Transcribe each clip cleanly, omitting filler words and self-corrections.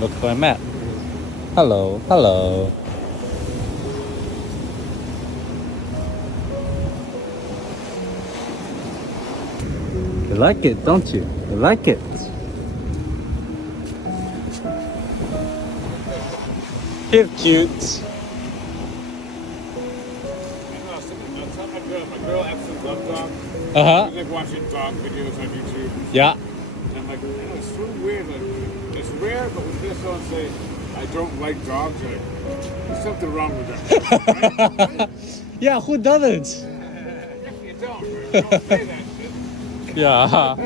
Look for a map. Hello, hello. You like it, don't you? You like it? He's cute. My girl absolutely loves dogs. Uh-huh. She's like watching dog videos on YouTube. Yeah. And I'm like, it's so weird. Like, it's rare, but when this one say, I don't like dogs, you're like, there's something wrong with them. Right? Yeah, who doesn't? If you don't say that shit. Yeah.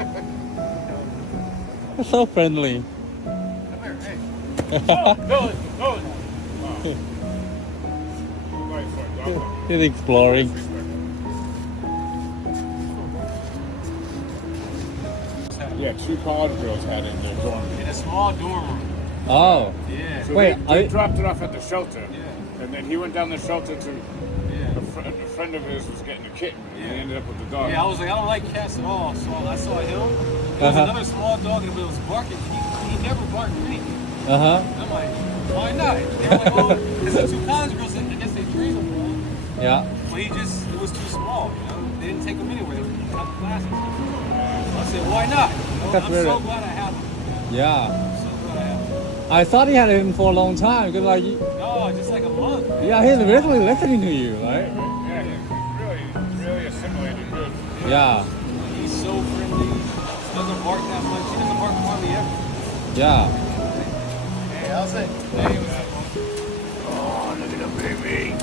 They're so friendly. Come here, hey. Oh, no. Oh. Sorry, He's exploring. Yeah, 2 college girls had it in their dorm. In a small dorm room. Oh. Yeah. So Wait, they dropped it off at the shelter. Yeah. And then he went down the shelter to Yeah. a friend of his was getting a kitten. And he Yeah. ended up with the dog. Yeah, I was like, I don't like cats at all. So I saw him. There was another small dog and it was barking. He never barked at me. Uh-huh. I'm like, why not? They were like, oh, because the 2 college girls, I guess they trained him wrong. Yeah. But it was too small, you know? They didn't take him anywhere. They were cut the classes. I said, why not? You know, That's I'm weird. so glad I have him. Yeah. I'm so glad I have him. I thought he had him for a long time because like, No, just like a month. yeah, he's really listening to you, right? Yeah, he's really assimilated good. Yeah. He's so friendly. He doesn't bark that much. He doesn't bark hardly ever. Yeah. Hey, how's it? Hey, what's up? Oh, look at the baby.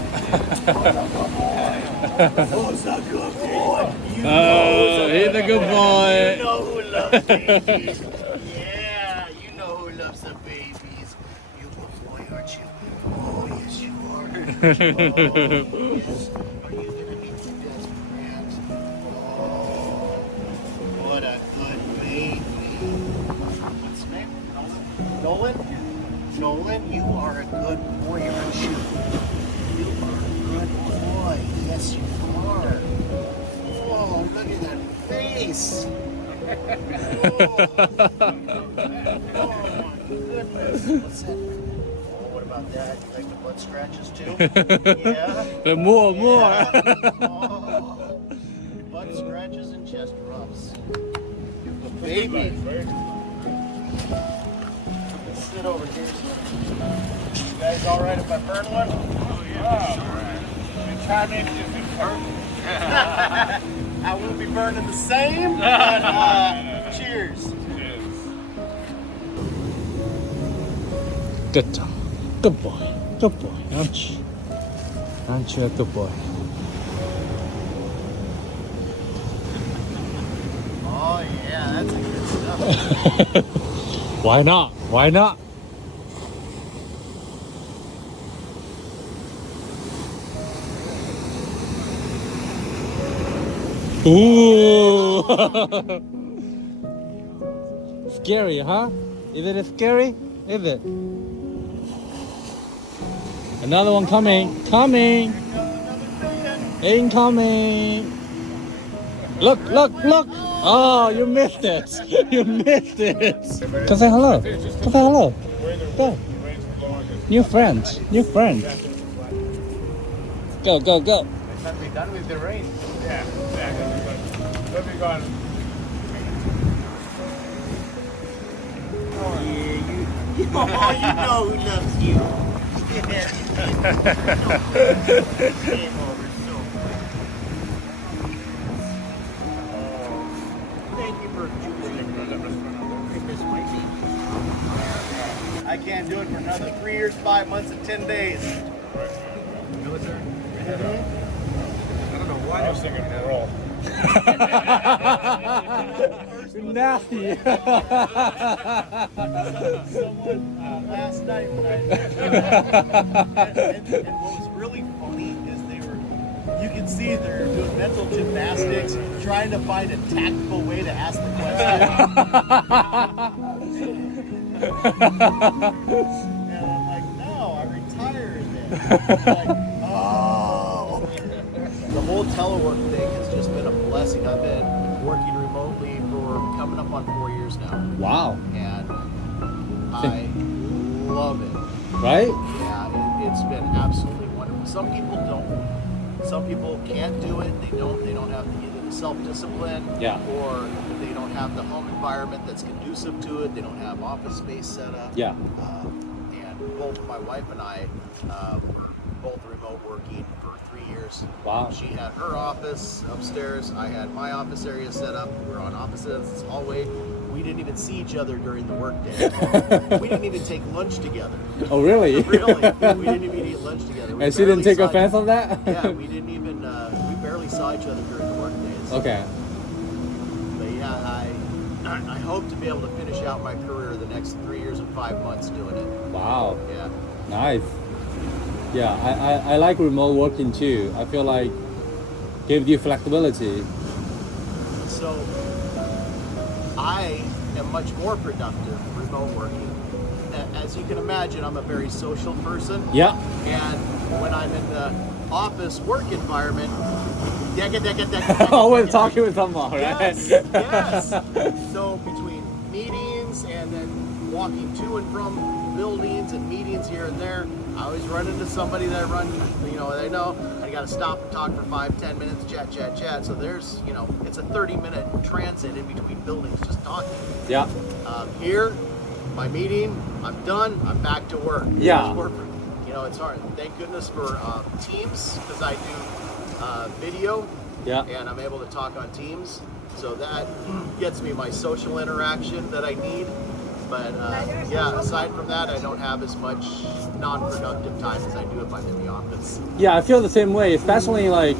Oh, it's a good boy. You Oh, he's a good boy. You know who loves babies. Yeah, you know who loves the babies. You a boy, aren't you? Oh, yes, you are. Oh, yes. Are you going to be your best friend? Oh, what a good baby. What's his name? Nolan? Nolan, you are a good boy, aren't you? You are a good boy. Yes, you are. Oh, look at that face. Oh, my goodness. What's that? Oh, what about that? You like the butt scratches too? Yeah. More. Yeah. Oh, butt scratches and chest rubs. Baby. Let's sit over here. You guys all right if I burn one? Oh, yeah. And chime in if it's perfect. I will be burning the same, but cheers. Good job. Good boy. Good boy, aren't you? Aren't you a good boy? Oh yeah, that's a good stuff. Why not? Why not? Ooh. Scary, huh? Isn't it scary? Is it? Another one coming. Coming. Incoming. Look. Oh, you missed it. You missed it. Come say hello. Come say hello. Go. New friends. New friends. Go. It's not to be done with the rain. Yeah, exactly. But they'll be gone. Oh, you know who loves you. Came over so quick. Thank you for choosing Chris Mikey. I can't do it for another 3 years, 5 months, and 10 days. Military? Mm-hmm. I don't know why. I was thinking roll. Nasty. Someone last night when and what was really funny is you can see they're doing mental gymnastics, trying to find a tactful way to ask the question. And I'm like, no, I retired then. Like, oh. The whole telework thing has just been a blessing. I've been working remotely for coming up on 4 years now. Wow. And I right? Yeah, it's been absolutely wonderful. Some people don't. Some people can't do it. They don't have either the self-discipline, Yeah. or they don't have the home environment that's conducive to it. They don't have office space set up. Yeah. And both my wife and I were both remote working for 3 years. Wow. She had her office upstairs. I had my office area set up. We were on opposite ends of this hallway. We didn't even see each other during the workday. We didn't even take lunch together. Oh, really? Really, we didn't even eat lunch together. We And she didn't barely take saw offense on that? Yeah, we didn't even. We barely saw each other during the work days. Okay. But yeah, I hope to be able to finish out my career the next 3 years and 5 months doing it. Wow. Yeah. Nice. Yeah, I like remote working too. I feel like gives you flexibility. So I am much more productive remote working. As you can imagine, I'm a very social person. Yeah. And when I'm in the office work environment, Always talking with someone, right? Yes, yes. So between meetings and then walking to and from buildings and meetings here and there, I always run into somebody that they know I got to stop and talk for 5-10 minutes, chat. So there's, it's a 30-minute transit in between buildings just talking. Yeah. Here, my meeting, I'm done, I'm back to work. Yeah. It's hard. Thank goodness for Teams, because I do video. Yeah. And I'm able to talk on Teams, so that gets me my social interaction that I need. But yeah, aside from that, I don't have as much non-productive time as I do if I'm in the office. Yeah, I feel the same way, especially like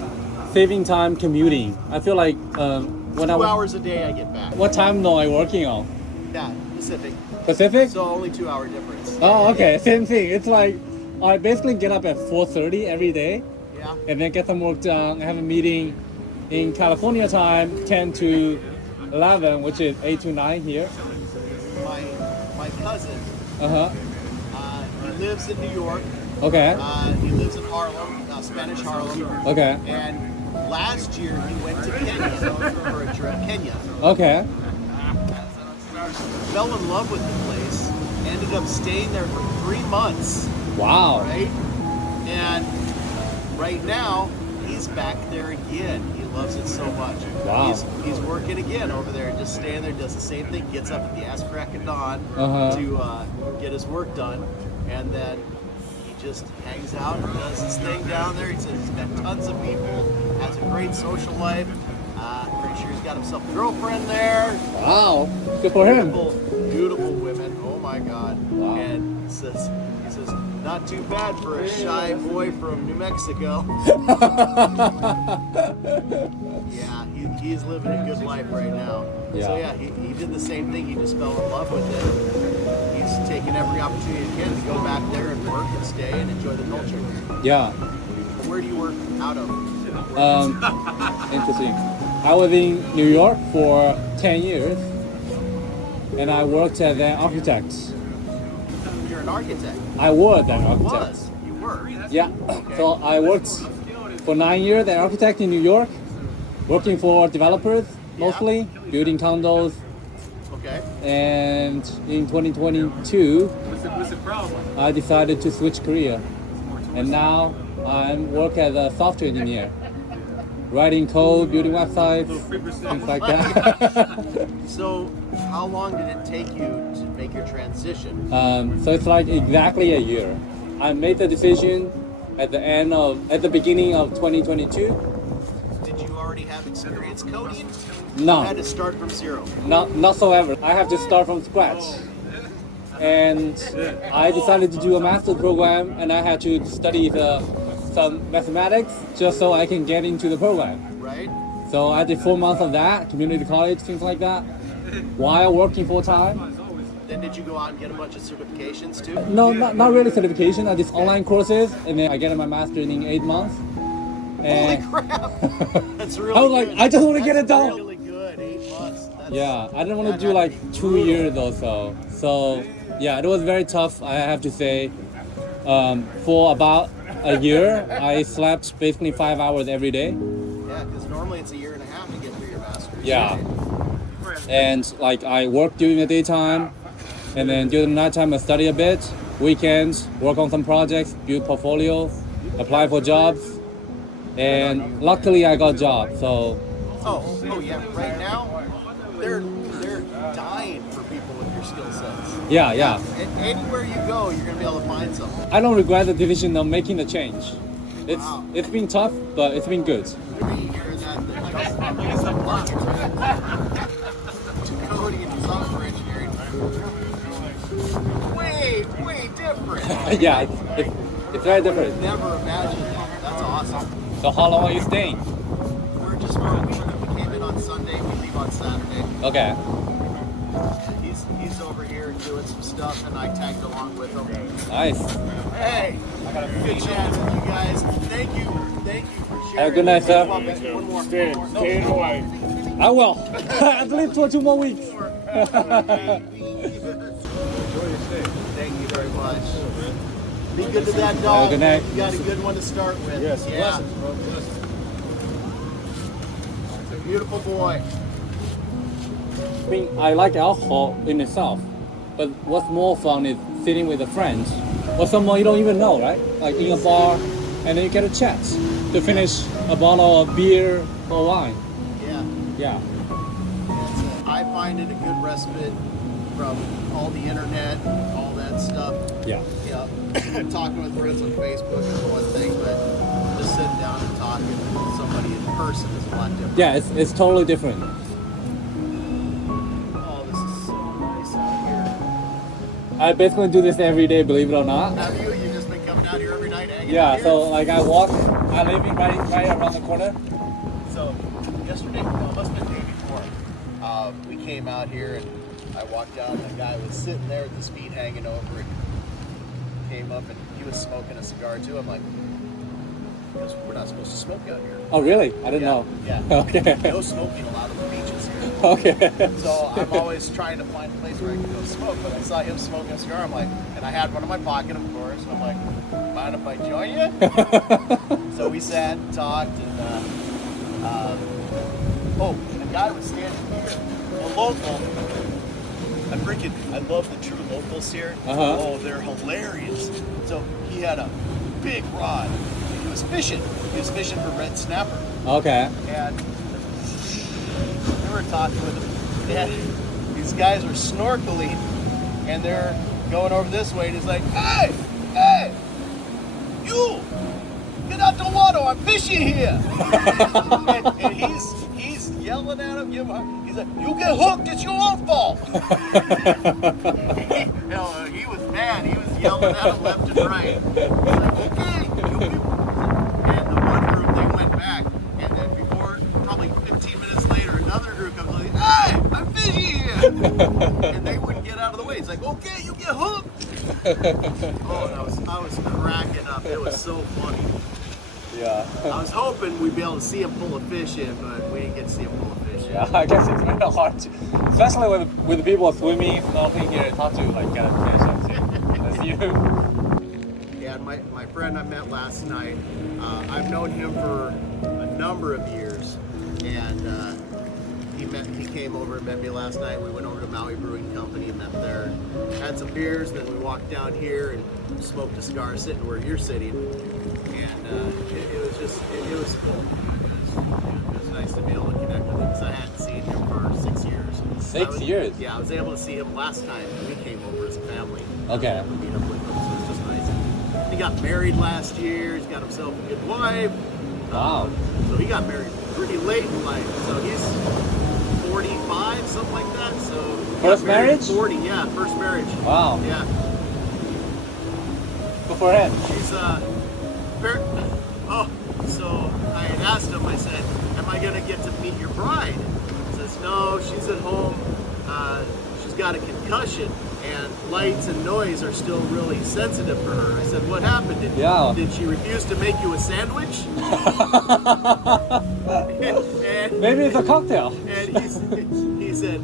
saving time commuting. I feel like when 2 hours a day I get back. What time zone are you working on? Yeah, Pacific. Pacific? So only 2 hour difference. Oh, okay, same thing. It's like I basically get up at 4:30 every day, Yeah. and then get some work done. I have a meeting in California time, 10 to 11, which is 8 to 9 here. My cousin, Uh-huh. he lives in New York. Okay. He lives in Harlem, Spanish Harlem. Okay. And last year he went to Kenya for a trip. Kenya. Okay. Fell in love with the place. Ended up staying there for 3 months. Wow. Right? And right now he's back there again. He loves it so much. Wow. He's working again over there, just staying there, does the same thing, gets up at the ass crack of dawn Uh-huh. to get his work done, and then he just hangs out and does his thing down there. He says he's met tons of people, has a great social life. Pretty sure he's got himself a girlfriend there. Wow. Good for him. Beautiful women. Oh my God. Wow. And he says, not too bad for a shy boy from New Mexico. Yeah, he's living a good life right now. Yeah. So yeah, he did the same thing. He just fell in love with it. He's taking every opportunity he can to go back there and work and stay and enjoy the culture. Yeah. Where do you work out of? Interesting. I was in New York for 10 years, and I worked as an architect. You're an architect. I was an architect. You were. Yeah. So I worked for 9 years as an architect in New York, working for developers mostly, building condos. Okay. And in 2022, What's the problem? I decided to switch career, and now I work as a software engineer, writing code, building websites, things like that. So how long did it take you to make your transition? So it's like exactly a year. I made the decision at the beginning of 2022. Did you already have experience coding? No. You had to start from zero. Not so ever. I have to start from scratch. And I decided to do a master's program, and I had to study some mathematics just so I can get into the program. Right? So I did 4 months of that, community college, things like that, while working full time. Then did you go out and get a bunch of certifications too? No, not really certification. I did online courses, and then I get my master's in 8 months. Holy And crap! That's really I was like, good. I just want to get That's it done. really good. 8 months. That's, Yeah, I didn't want to that do had like be 2 years or so. So yeah, it was very tough, I have to say. For about a year, I slept basically 5 hours every day. Yeah, because normally it's a year and a half to get through your master's. Yeah. And like I worked during the daytime, and then during the nighttime I study a bit. Weekends, work on some projects, build portfolio, apply for jobs, and luckily I got a job. So Oh yeah. Right now, they're dying for people with your skill sets. yeah. Anywhere you go, you're gonna be able to find something. I don't regret the decision of making the change. Wow. It's been tough, but it's been good. Coding and software engineering. Way different. Yeah, it's very different. Never imagined that. That's awesome. So how long are you staying? We're just for a week. We came in on Sunday. We leave on Saturday. Okay. He's over here doing some stuff, and I tagged along with him. Nice. Hey, good chat with you guys. Thank you for sharing. Have a good night, sir. One more. Stay in Hawaii. I will. At least for 2 more weeks. Thank you very much. Be good to that dog. Have a good night. You got a good one to start with. Yes, Yeah. blessings, bro. Blessings. It's a beautiful boy. I mean, I like alcohol in itself, but what's more fun is sitting with a friend or someone you don't even know, right? Like in a bar, and then you get a chance to finish a bottle of beer or wine. Yeah. Yeah. I find it a good respite from all the internet, all that stuff. Yeah. Yeah. Talking with friends on Facebook is one thing, but just sitting down and talking with somebody in person is a lot different. Yeah, it's totally different. Oh, this is so nice out here. I basically do this every day, believe it or not. Have you? You've just been coming out here every night hanging out Yeah, here? so like I live right around the corner. So yesterday, well, it must have been the day before, we came out here and I walked out and a guy was sitting there with his feet hanging over and came up and he was smoking a cigar too. I'm like, we're not supposed to smoke out here. Oh really? I didn't know. Yeah. Okay. No smoking allowed on the beaches here. Okay. So I'm always trying to find a place where I can go smoke, but I saw him smoking a cigar. I'm like, and I had one in my pocket, of course. And I'm like, mind if I join you? So we sat and talked, and a guy was standing here, a local. I love the true locals here. Uh-huh. Oh, they're hilarious. So he had a big rod. And he was fishing. He was fishing for red snapper. Okay. And we were talking with him. And these guys are snorkeling, and they're going over this way. And he's like, "Hey, you! Get out the water! I'm fishing here!" and he's yelling at him. He's like, "You get hooked! It's your own fault!" He was mad. He was yelling at him left and right. He's like, "Okay, you people." And the one group, they went back, and then probably 15 minutes later, another group comes like, "Hey, I'm fishing here!" And they wouldn't get out of the way. It's like, "Okay, you get hooked." Oh, and I was cracking up. It was so funny. Yeah. I was hoping we'd be able to see him pull a fish in, but we didn't get to see him pull a fish in. Yeah, I guess it's very hard to, especially with the people swimming, snorkeling here, it's hard to like get attention as you. Yeah, and my friend I met last night, I've known him for a number of years, and he came over and met me last night. We went over to Maui Brewing Company, met there, had some beers, then we walked down here and smoked a cigar sitting where you're sitting, and it was cool. It was nice to be able to connect with him because I hadn't seen him for 6 years. 6 years? Yeah, I was able to see him last time we came over as a family. Okay. I was able to meet up with him, so it was just nice. He got married last year. He's got himself a good wife. Wow. So he got married pretty late in life. So he's 45, something like that. So he got First married at marriage? 40, yeah, first marriage. Wow. Yeah. Good for him. She's so I had asked him, I said, "Am I gonna get to meet your bride?" He says, "No, she's at home. She's got a concussion, and lights and noise are still really sensitive for her." I said, "What happened? Did she refuse to make you a sandwich?" and Maybe it's a cocktail. And he said,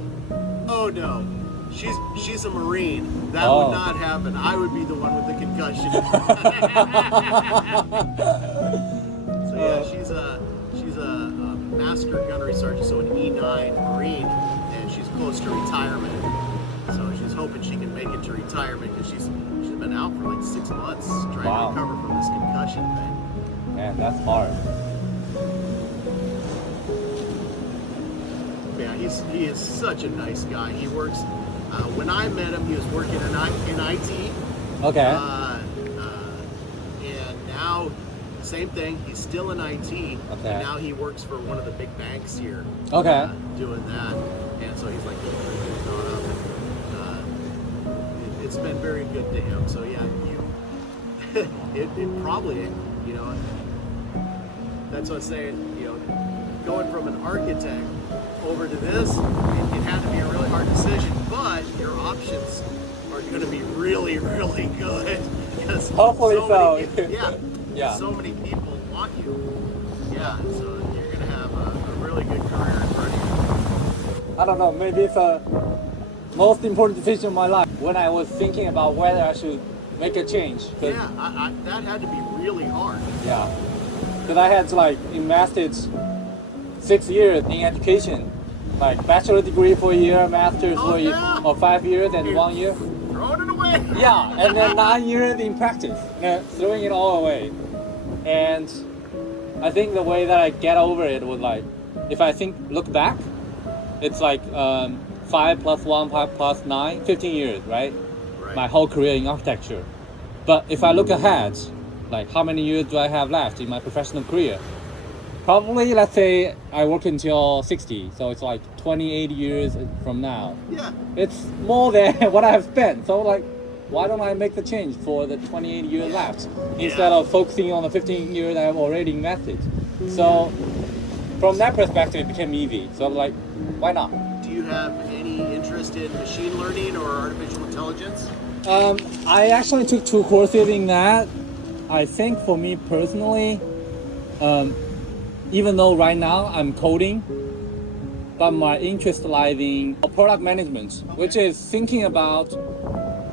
"Oh no, she's a Marine. That Oh. would not happen. I would be the one with the concussion." So yeah, she's a master gunnery sergeant, so an E9 Marine, and she's close to retirement. So she's hoping she can make it to retirement because she's been out for like 6 months trying Wow. to recover from this concussion thing. Man, that's hard. Yeah, he is such a nice guy. He works. When I met him, he was working in IT. Okay. And now, same thing. He's still in IT. Okay. And now he works for one of the big banks here. Okay. Doing that, and so he's like getting everything caught up. It's been very good to him. So yeah, it probably, you know, that's what I'm saying. You know, going from an architect over to this, it had to be a really hard decision, but your options are going to be really, really good. Because Hopefully so. many people- yeah, Yeah. so many people want you. Yeah, so you're going to have a really good career in front of you. I don't know, maybe it's the most important decision of my life when I was thinking about whether I should make a change. 'Cause- Yeah, that had to be really hard. Yeah. Because I had to like invested 6 years in education, like bachelor degree for a year, master's Oh, for a year, yeah. or 5 years and 1 year. Throwing it away. Yeah, and then 9 years in practice, throwing it all away. And I think the way that I get over it was like, if I look back, it's like 5 plus 1, 5 plus 9, 15 years, right? Right. My whole career in architecture. But if I look ahead, like how many years do I have left in my professional career? Probably, let's say I work until 60, so it's like 28 years from now. Yeah. It's more than what I have spent. So like, why don't I make the change for the 28 years left instead of focusing on the 15 years I have already invested? So from that perspective, it became easy. So I'm like, why not? Do you have any interest in machine learning or artificial intelligence? I actually took 2 courses in that. I think for me personally, even though right now I'm coding, but my interest lies in product management, which is thinking about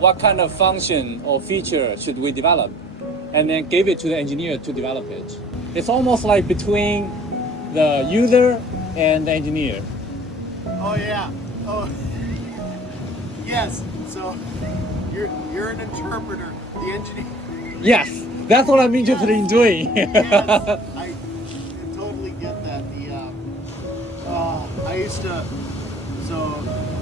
what kind of function or feature should we develop, and then give it to the engineer to develop it. It's almost like between the user and the engineer. Oh yeah. Oh. Yes. So you're an interpreter, the engineer. Yes, that's what I'm interested in doing. Yes, I totally get that. I used to. So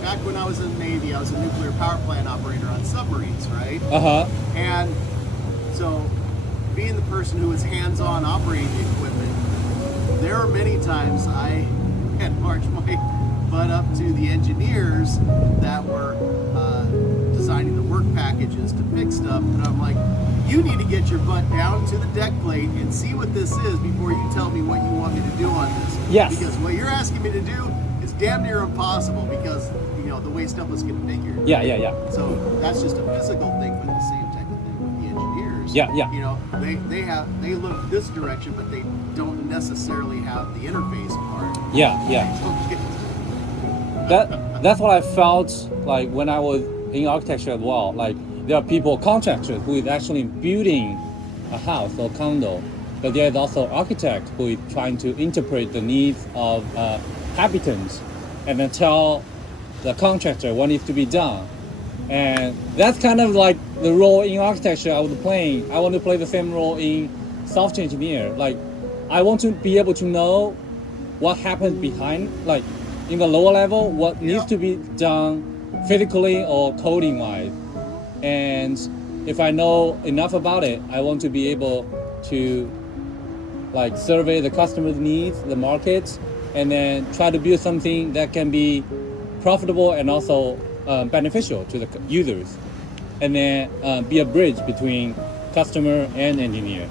back when I was in the Navy, I was a nuclear power plant operator on submarines, right? Uh-huh. And so, being the person who was hands-on operating the equipment, there are many times I had marched my butt up to the engineers that were designing the work packages to fix stuff, and I'm like, you need to get your butt down to the deck plate and see what this is before you tell me what you want me to do on this. Yes. Because what you're asking me to do is damn near impossible because, you know, the way stuff was configured. Yeah. So that's just a physical thing, but the same type of thing with the engineers. Yeah. You know, they look this direction, but they don't necessarily have the interface part. Yeah. That's what I felt like when I was in architecture as well. Like there are people, contractors, who is actually building a house or condo, but there is also architect who is trying to interpret the needs of habitants and then tell the contractor what needs to be done. And that's kind of like the role in architecture I was playing. I want to play the same role in software engineer. Like I want to be able to know what happens behind, like in the lower level, what needs to be done physically or coding wise. And if I know enough about it, I want to be able to like survey the customer's needs, the markets, and then try to build something that can be profitable and also beneficial to the users, and then be a bridge between customer and engineer.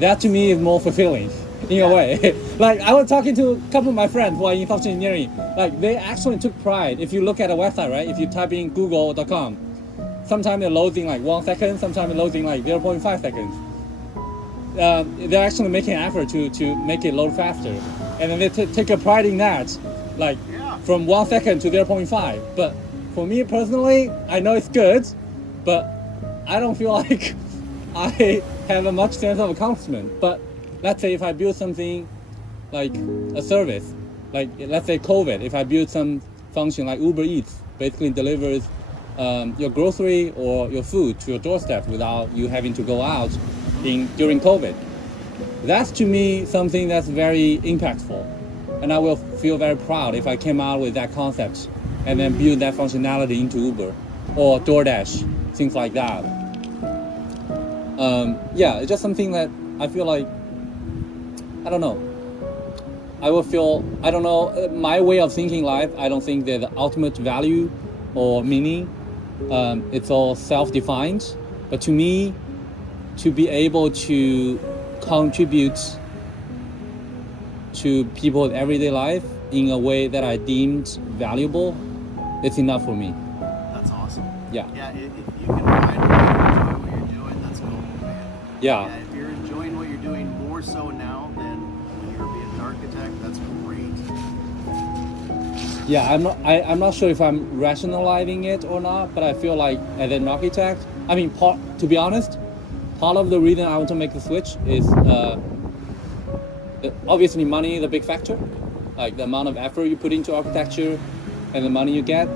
That to me is more fulfilling in a way. Like I was talking to a couple of my friends who are in software engineering, like they actually took pride. If you look at a website, right, if you type in google.com, sometimes it loads in like 1 second, sometimes it loads in like 0.5 seconds. They're actually making an effort to make it load faster, and then they take a pride in that, like from 1 second to 0.5. But for me personally, I know it's good, but I don't feel like I have a much sense of accomplishment. But let's say if I build something like a service, like let's say COVID, if I build some function like Uber Eats, basically delivers your grocery or your food to your doorstep without you having to go out during COVID. That's to me something that's very impactful, and I will feel very proud if I came out with that concept and then build that functionality into Uber or DoorDash, things like that. Yeah, it's just something that I feel like, I don't know. I don't know, my way of thinking life, I don't think there's the ultimate value or meaning. It's all self-defined. But to me, to be able to contribute to people's everyday life in a way that I deemed valuable, it's enough for me. That's awesome. Yeah. Yeah, if you can find a way to enjoy what you're doing, that's cool, man. Yeah. If you're enjoying what you're doing more so now than when you were being an architect, that's great. Yeah, I'm not sure if I'm rationalizing it or not, but I feel like as an architect, I mean, to be honest, part of the reason I want to make the switch is obviously money is a big factor, like the amount of effort you put into architecture and the money you get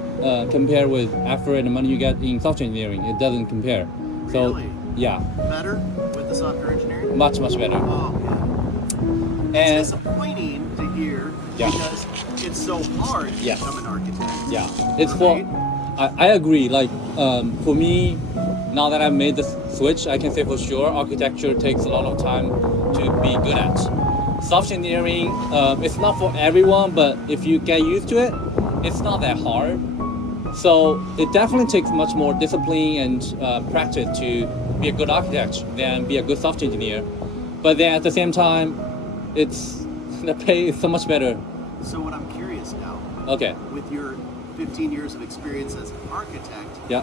compared with effort and the money you get in software engineering, it doesn't compare. So Really? yeah, Better with the software engineering? much better. Oh, yeah. And It's disappointing to hear Yeah. because it's so hard to Yes. become an architect. yeah, it's for. Right? I agree. Like for me, now that I've made the switch, I can say for sure architecture takes a lot of time to be good at. Software engineering, it's not for everyone, but if you get used to it, it's not that hard. So it definitely takes much more discipline and practice to be a good architect than be a good software engineer. But then at the same time, the pay is so much better. So what I'm curious now, Okay, with your 15 years of experience as an architect, yeah.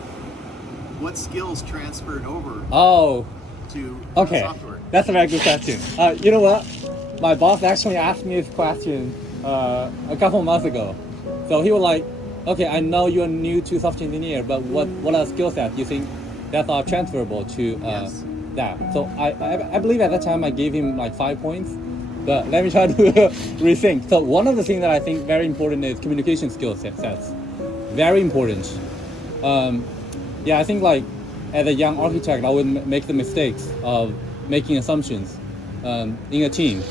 what skills transferred over Oh, to okay. software? That's a very good question. You know what? My boss actually asked me this question a couple months ago. So he was like, okay, I know you're new to software engineer, but what are the skill sets you think that are transferable to Yes. that? So I believe at that time I gave him like 5 points, but let me try to rethink. So one of the things that I think very important is communication skill sets. Very important. Yeah, I think like as a young architect, I would make the mistakes of making assumptions in a team,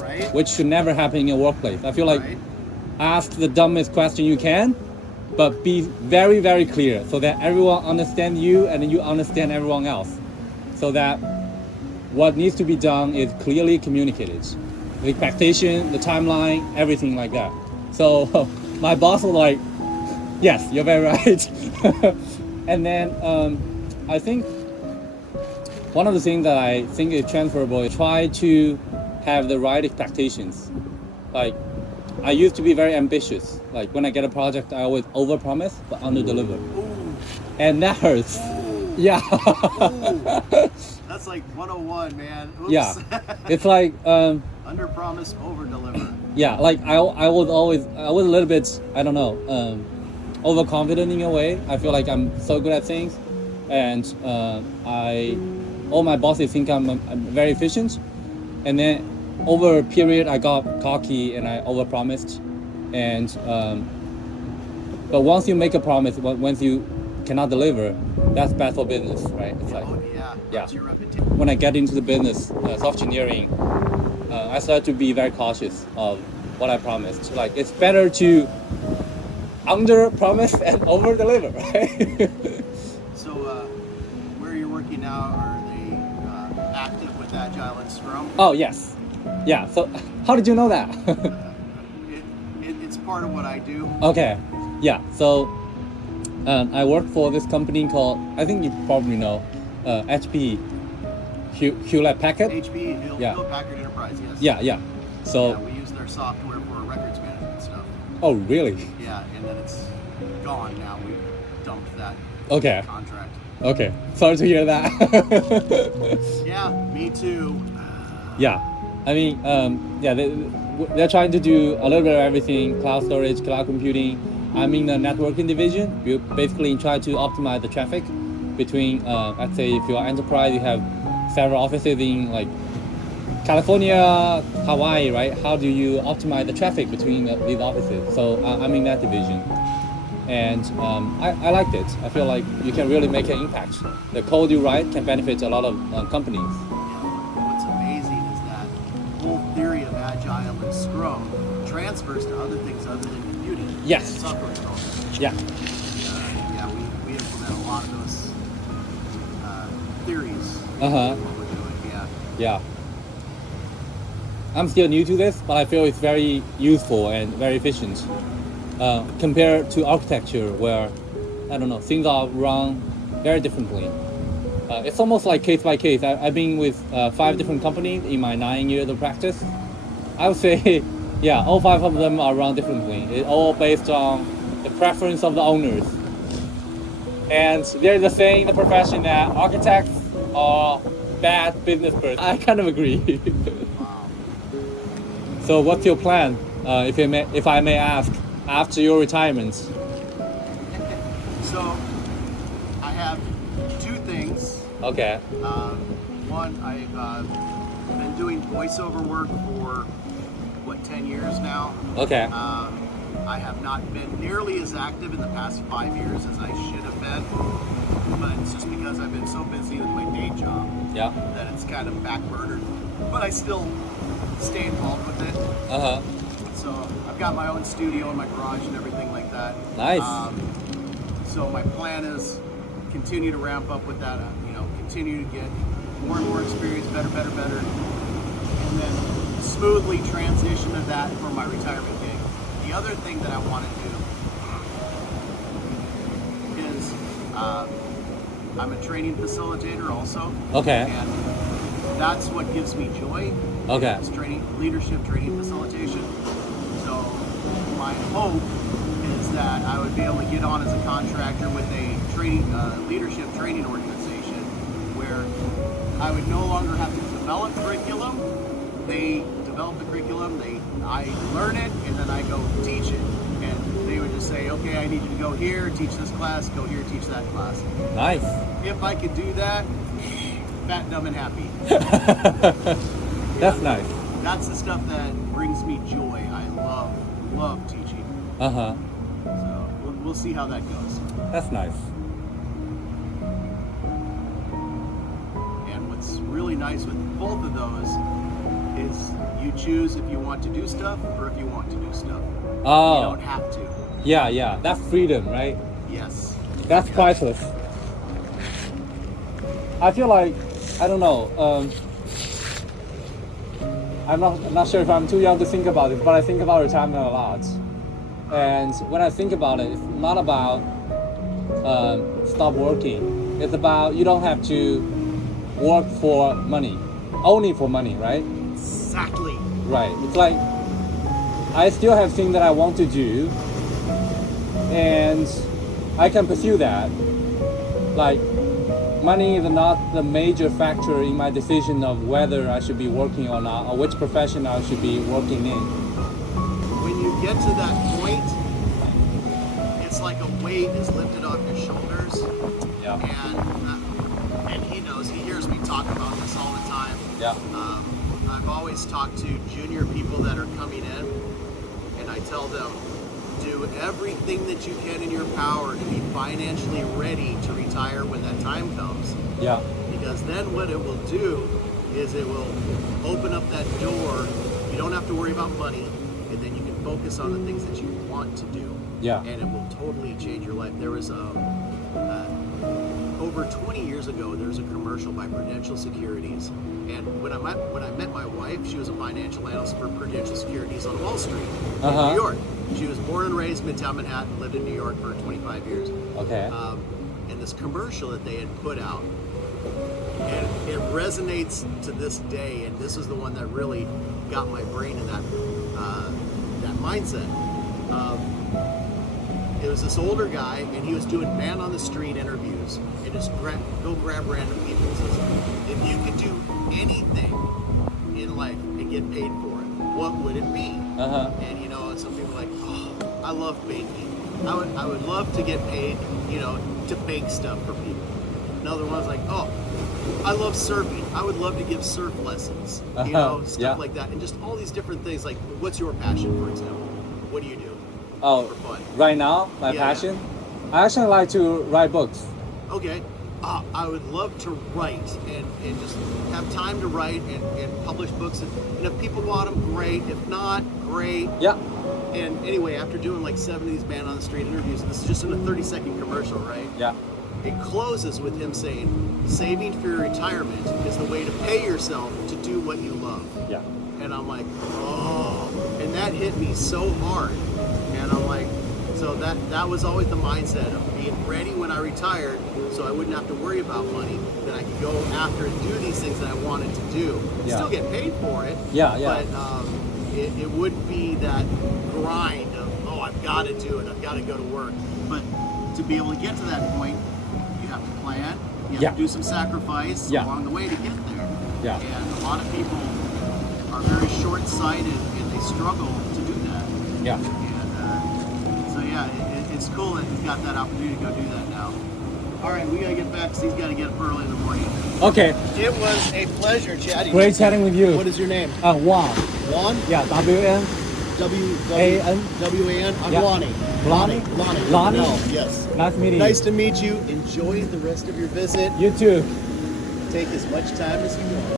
Right? which should never happen in a workplace. I feel like Right? ask the dumbest question you can, but be very, very clear so that everyone understands you and you understand everyone else. So that what needs to be done is clearly communicated. The expectation, the timeline, everything like that. So my boss was like, yes, you're very right. And then I think one of the things that I think is transferable is try to have the right expectations. Like, I used to be very ambitious. Like when I get a project, I always overpromise but underdeliver, Ooh, and that hurts. Yeah, ooh. That's like 101, man. Oops. yeah. It's like Under promise, over deliver. yeah, like I was a little bit, I don't know, overconfident in a way. I feel like I'm so good at things, and all my bosses think I'm very efficient, and then over a period I got cocky and I overpromised, and but once you make a promise, once you cannot deliver, that's bad for business, right? It's like Oh, yeah. Yeah. That's your reputation. when I get into the business, software engineering, I started to be very cautious of what I promised. Like it's better to under promise and over deliver, right? So, where you're working now, are they active with Agile and Scrum? Oh yes, yeah. So how did you know that? It's part of what I do. Okay, yeah. So I work for this company called, I think you probably know, HP, Hewlett Packard. HP, Yeah. Hewlett Packard Enterprise, yes. Yeah, yeah. So Yeah, we use their software for records management stuff. oh really? Yeah, and then it's gone now. We dumped that Okay, contract. okay. Sorry to hear that. Yeah, me too. Yeah, I mean, yeah, they're trying to do a little bit of everything: cloud storage, cloud computing. I'm in the networking division. We basically try to optimize the traffic between, let's say, if you're enterprise, you have several offices in like California, Hawaii, right? How do you optimize the traffic between these offices? So I'm in that division, and I liked it. I feel like you can really make an impact. The code you write can benefit a lot of companies. What's amazing is that whole theory of Agile and Scrum transfers to other things other than computing. Yes. And software development. Yeah. Yeah, we implement a lot of those theories. Uh-huh. in what we're doing. Yeah. Yeah. I'm still new to this, but I feel it's very useful and very efficient compared to architecture, where I don't know, things are run very differently. It's almost like case by case. I've been with 5 different companies in my 9 years of practice. I would say, yeah, all 5 of them are run differently. It's all based on the preference of the owners. And there's a saying in the profession that architects are bad business person. I kind of agree. So what's your plan, if I may ask, after your retirement? So I have 2 things. Okay. One, I've been doing voiceover work for 10 years now. Okay. I have not been nearly as active in the past 5 years as I should have been, but it's just because I've been so busy with my day job Yeah. that it's kind of backburnered. But I still stay involved with it. Uh-huh. So I've got my own studio in my garage and everything like that. Nice. So my plan is continue to ramp up with that. Continue to get more and more experience, better, and then smoothly transition to that for my retirement gig. The other thing that I want to do is I'm a training facilitator also. Okay. And that's what gives me joy. Okay. Is leadership training facilitation. So my hope is that I would be able to get on as a contractor with a leadership training organization where I would no longer have to develop curriculum. They develop the curriculum, I learn it, and then I go teach it. And they would just say, okay, I need you to go here, teach this class, go here, teach that class. Nice. If I could do that, fat, dumb, and happy. That's nice. That's the stuff that brings me joy. I love teaching. Uh-huh. So we'll see how that goes. That's nice. And what's really nice with both of those is you choose if you want to do stuff or if you want to do stuff. Oh. You don't have to. Yeah. That's freedom, right? Yes. That's priceless. I feel like, I don't know, I'm not sure if I'm too young to think about it, but I think about retirement a lot. And when I think about it, it's not about stop working. It's about you don't have to work for money, only for money, right? Exactly. Right. It's like I still have things that I want to do, and I can pursue that. Like, money is not the major factor in my decision of whether I should be working or not, or which profession I should be working in. When you get to that point, it's like a weight is lifted off your shoulders. Yeah. And he knows, he hears me talk about this all the time. Yeah. I've always talked to junior people that are coming in, and I tell them, do everything that you can in your power to be financially ready to retire when that time comes. Yeah. Because then what it will do is it will open up that door. You don't have to worry about money, and then you can focus on the things that you want to do. Yeah. And it will totally change your life. There was over 20 years ago, there was a commercial by Prudential Securities. And when I met my wife, she was a financial analyst for Prudential Securities on Wall Street in New York. She was born and raised Midtown Manhattan, lived in New York for 25 years. Okay. And this commercial that they had put out, and it resonates to this day, and this is the one that really got my brain in that mindset. It was this older guy, and he was doing man on the street interviews, and just go grab random people. He says, if you could do anything in life and get paid for it, what would it be? And some people are like, oh, I love baking. I would love to get paid, to bake stuff for people. Another one's like, oh, I love surfing. I would love to give surf lessons, stuff like that. And just all these different things. Like, what's your passion, for example? What do you do? Oh, for fun? right now, my Yeah. passion? I actually like to write books. Okay. I would love to write and just have time to write and publish books. And if people want them, great. If not, great. Yeah. And anyway, after doing like 7 of these man on the street interviews, this is just in a 30-second commercial, right? Yeah. It closes with him saying, saving for your retirement is the way to pay yourself to do what you love. Yeah. And I'm like, oh, and that hit me so hard. And I'm like, so that was always the mindset of being ready when I retired, so I wouldn't have to worry about money, that I could go after and do these things that I wanted to do. Yeah. Still get paid for it. Yeah, yeah. But it wouldn't be that grind of, oh, I've got to do it, I've got to go to work. But to be able to get to that point, you have to plan, you have Yeah. to do some sacrifice Yeah. along the way to get there. Yeah. And a lot of people are very short-sighted and they struggle to do that. Yeah. And so yeah, it's cool that he's got that opportunity to go do that now. All right, we gotta get back because he's gotta get up early in the morning. Okay. It was a pleasure chatting. Great chatting with you. What is your name? Juan. Juan? Yeah, W-N. W-A-N? W-A-N? I'm Yeah. Lonnie. Lonnie? Lonnie. Lonnie? No, yes. Nice meeting Nice you. to meet you. Enjoy the rest of your visit. You too. Take as much time as you want.